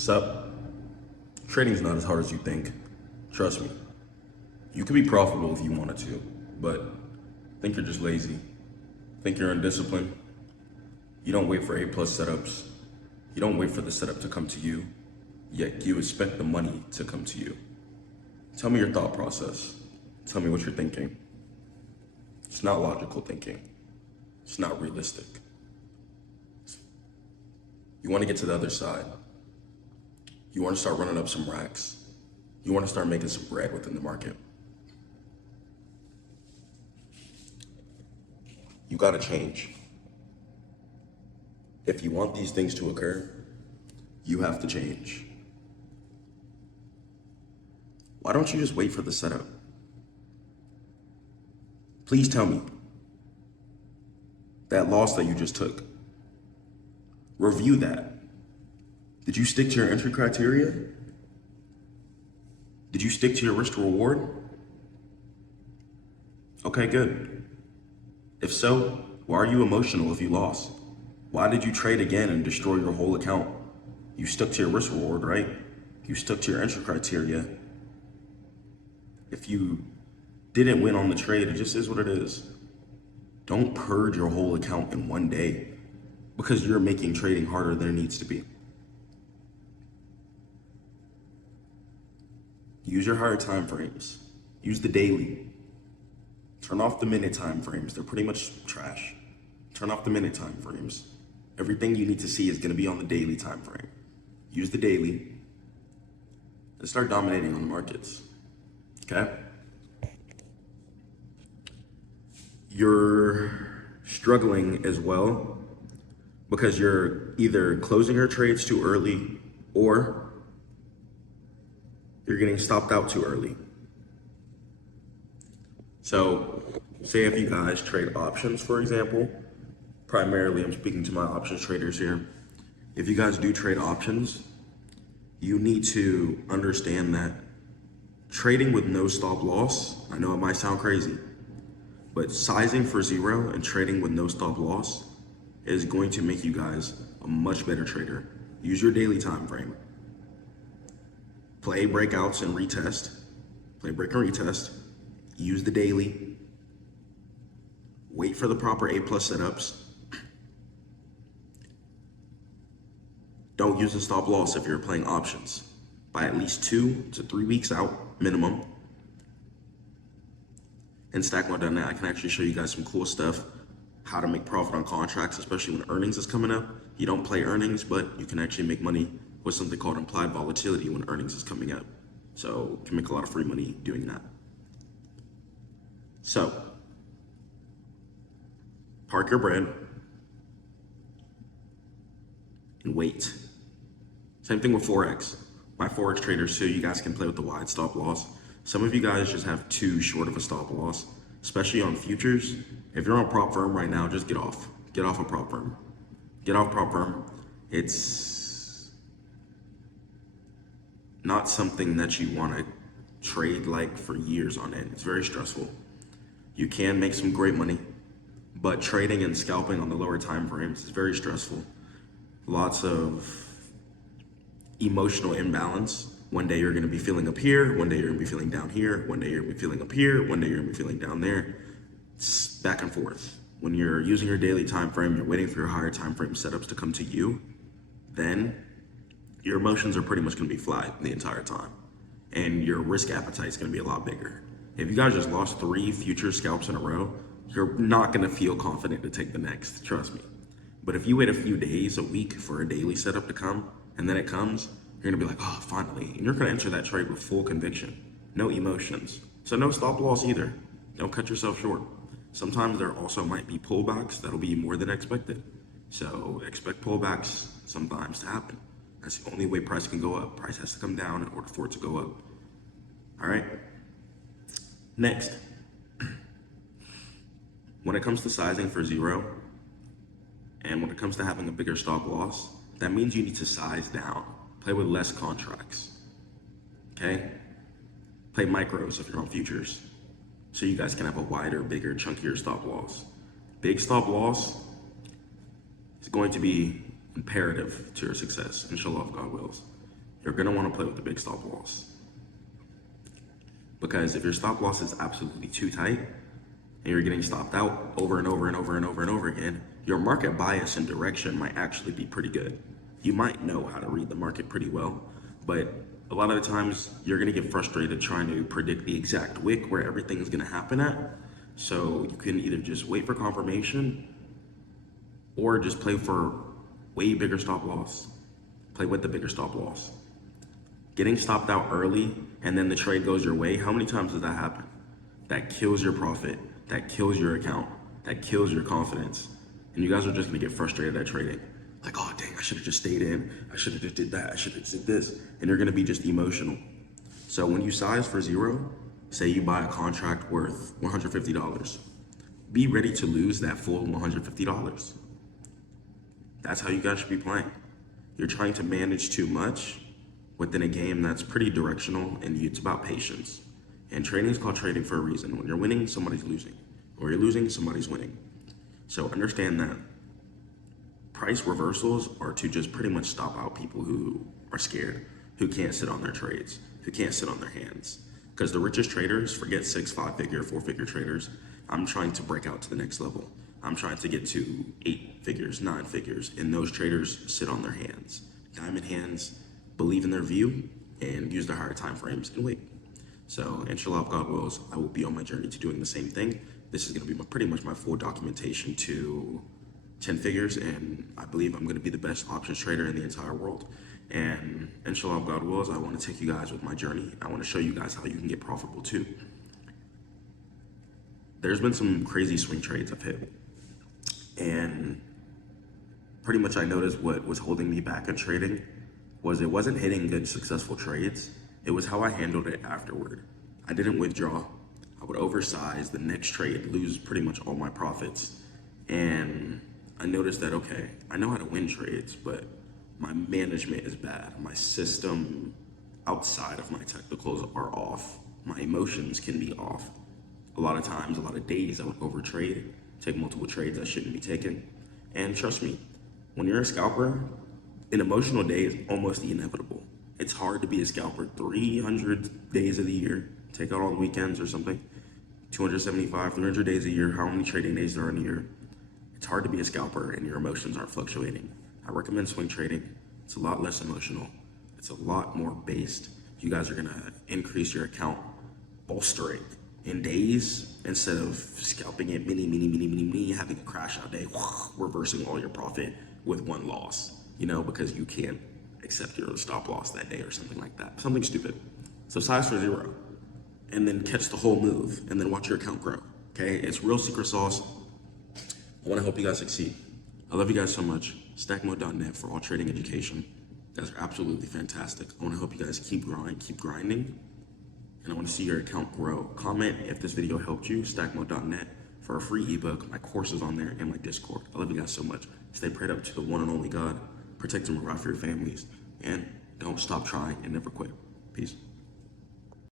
Sup? Trading's not as hard as you think. Trust me. You could be profitable if you wanted to, but I think you're just lazy. I think you're undisciplined. You don't wait for A+ setups. You don't wait for the setup to come to you, yet you expect the money to come to you. Tell me your thought process. Tell me what you're thinking. It's not logical thinking. It's not realistic. You want to get to the other side. You want to start running up some racks. You want to start making some bread within the market. You got to change. If you want these things to occur, you have to change. Why don't you just wait for the setup? Please tell me that loss that you just took. Review that. Did you stick to your entry criteria? Did you stick to your risk to reward? Okay, good. If so, why are you emotional if you lost? Why did you trade again and destroy your whole account? You stuck to your risk reward, right? You stuck to your entry criteria. If you didn't win on the trade, it just is what it is. Don't purge your whole account in one day because you're making trading harder than it needs to be. Use your higher time frames. Use the daily. Turn off the minute time frames. They're pretty much trash. Turn off the minute time frames. Everything you need to see is going to be on the daily time frame. Use the daily and start dominating on the markets. Okay? You're struggling as well because you're either closing your trades too early or you're getting stopped out too early. So say if you guys trade options, for example, primarily I'm speaking to my options traders here. If you guys do trade options, you need to understand that trading with no stop loss, I know it might sound crazy, but sizing for zero and trading with no stop loss is going to make you guys a much better trader. Use your daily time frame. Play breakouts and retest. Play break and retest. Use the daily. Wait for the proper A+ setups. Don't use a stop loss if you're playing options. By at least 2 to 3 weeks out, minimum. In StackMODE.net, I can actually show you guys some cool stuff, how to make profit on contracts, especially when earnings is coming up. You don't play earnings, but you can actually make money with something called implied volatility when earnings is coming up. So you can make a lot of free money doing that. So, park your bread and wait. Same thing with forex. My forex traders too, you guys can play with the wide stop loss. Some of you guys just have too short of a stop loss, especially on futures. If you're on prop firm right now, just get off. Get off a prop firm. Get off prop firm. It's not something that you want to trade like for years on end. It's very stressful. You can make some great money, but trading and scalping on the lower time frames is very stressful. Lots of emotional imbalance. One day you're going to be feeling up here, one day you're going to be feeling down here, one day you're going to be feeling up here, one day you're going to be feeling down there. It's back and forth. When you're using your daily time frame, you're waiting for your higher time frame setups to come to you, then your emotions are pretty much going to be flat the entire time. And your risk appetite is going to be a lot bigger. If you guys just lost 3 future scalps in a row, you're not going to feel confident to take the next, trust me. But if you wait a few days, a week for a daily setup to come, and then it comes, you're gonna be like, oh, finally. And you're gonna enter that trade with full conviction, no emotions. So no stop loss either. Don't cut yourself short. Sometimes there also might be pullbacks that'll be more than expected. So expect pullbacks sometimes to happen. That's the only way price can go up. Price has to come down in order for it to go up. All right. Next, when it comes to sizing for zero, and when it comes to having a bigger stop loss, that means you need to size down. Play with less contracts, okay? Play micros if you're on futures, so you guys can have a wider, bigger, chunkier stop loss. Big stop loss is going to be imperative to your success, inshallah, if God wills. you're gonna wanna play with the big stop loss. Because if your stop loss is absolutely too tight and you're getting stopped out over and over and over and over and over again, your market bias and direction might actually be pretty good. You might know how to read the market pretty well, but a lot of the times you're gonna get frustrated trying to predict the exact wick where everything's gonna happen at. So you can either just wait for confirmation or just play for way bigger stop loss. Play with the bigger stop loss. Getting stopped out early and then the trade goes your way, how many times does that happen? That kills your profit, that kills your account, that kills your confidence. And you guys are just gonna get frustrated at trading. Like, oh dang, I should have just stayed in. I should have just did that. I should have did this. And you're gonna be just emotional. So when you size for zero, say you buy a contract worth $150, be ready to lose that full $150. That's how you guys should be playing. You're trying to manage too much within a game that's pretty directional, and it's about patience. And trading is called trading for a reason. When you're winning, somebody's losing. Or you're losing, somebody's winning. So understand that price reversals are to just pretty much stop out people who are scared, who can't sit on their trades, who can't sit on their hands. Because the richest traders, forget 6, 5-figure, 4-figure traders, I'm trying to break out to the next level. I'm trying to get to 8 figures, 9 figures, and those traders sit on their hands. Diamond hands believe in their view and use their higher time frames and wait. So inshallah, if God wills, I will be on my journey to doing the same thing. This is gonna be pretty much my full documentation to 10 figures, and I believe I'm gonna be the best options trader in the entire world. And inshallah, if God wills, I wanna take you guys with my journey. I wanna show you guys how you can get profitable too. There's been some crazy swing trades I've hit. And pretty much I noticed what was holding me back in trading was it wasn't hitting good successful trades. It was how I handled it afterward. I didn't withdraw. I would oversize the next trade, lose pretty much all my profits. And I noticed that, okay, I know how to win trades, but my management is bad. My system outside of my technicals are off. My emotions can be off. A lot of times, a lot of days I would overtrade, take multiple trades I shouldn't be taking. And trust me, when you're a scalper, an emotional day is almost inevitable. It's hard to be a scalper 300 days of the year, take out all the weekends or something, 275, 300 days a year, how many trading days there are in a year. It's hard to be a scalper and your emotions aren't fluctuating. I recommend swing trading. It's a lot less emotional. It's a lot more based. You guys are gonna increase your account bolstering in days instead of scalping it mini, having a crash out day, reversing all your profit with one loss, you know, because you can't accept your stop loss that day or something like that. Something stupid. So size for zero and then catch the whole move and then watch your account grow. Okay, it's real secret sauce. I want to help you guys succeed. I love you guys so much. StackMODE.net for all trading education. You guys are absolutely fantastic. I want to help you guys keep growing, keep grinding, and I want to see your account grow. Comment if this video helped you. StackMODE.net for a free ebook. My course is on there and my Discord. I love you guys so much. Stay prayed up to the one and only God. Protect and provide for your families. And don't stop trying and never quit. Peace.